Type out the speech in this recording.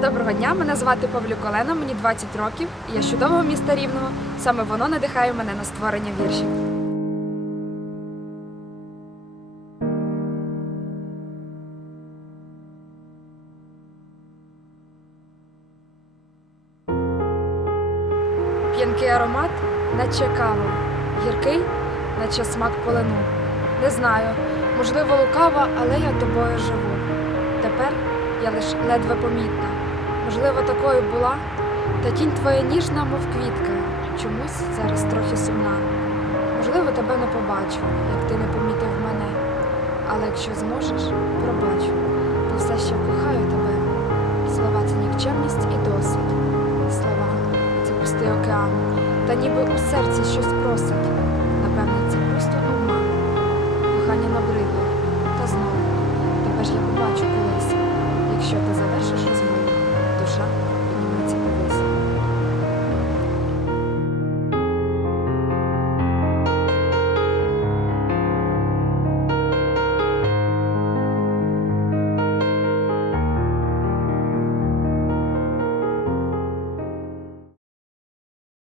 Доброго дня, мене звати Павлюк Олена, мені 20 років, і я з чудового міста Рівного. Саме воно надихає мене на створення віршів. П'янкий аромат, наче кава, гіркий, наче смак полину. Не знаю, можливо, лукава, але я тобою живу. Тепер я лиш ледве помітна. Можливо, такою була, та тінь твоя ніжна, мов квітка, чомусь зараз трохи сумна. Можливо, тебе не побачу, як ти не помітив мене. Але якщо зможеш, пробачу, бо все ще кохаю тебе. Слова це нікчемність і досвід. Слова це пустий океан, та ніби у серці щось просить. Напевне, це просто обман. Кохання набридло, та знову тебе ж я побачу колись.